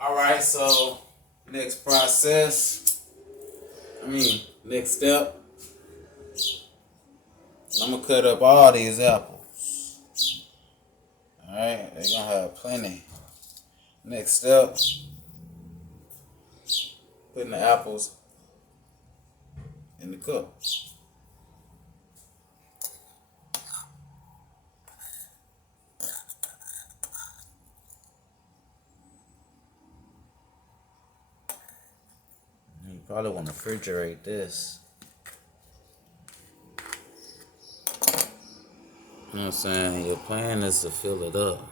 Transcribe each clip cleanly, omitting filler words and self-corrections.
Alright, so next next step, I'm gonna cut up all these apples. Alright, they're gonna have plenty. Next step, putting the apples in the cup. You probably want to refrigerate this. You know what I'm saying? Your plan is to fill it up.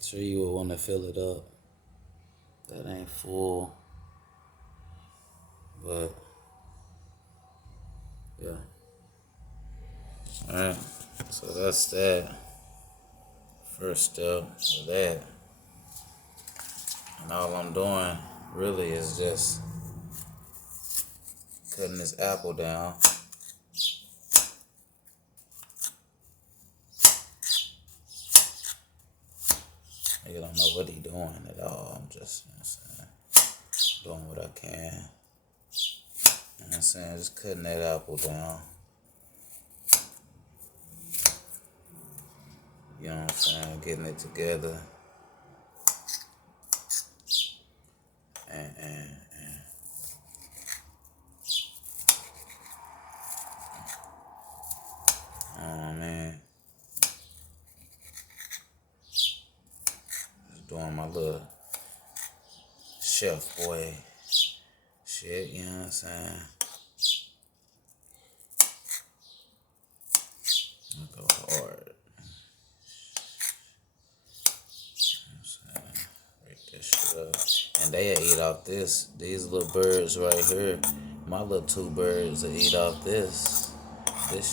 Sure you will want to fill it up. That ain't full. But, yeah. Alright, so that's that. First step of that. And all I'm doing really is just cutting this apple down. I don't know what he's doing at all. I'm just, you know what I'm saying, doing what I can. You know what I'm saying? Just cutting that apple down. You know what I'm saying? Getting it together. And oh man. Just doing my little chef boy shit, you know what I'm saying? I go hard. Break this shit up. And they'll eat off this. These little birds right here. My little two birds will eat off this. This shit.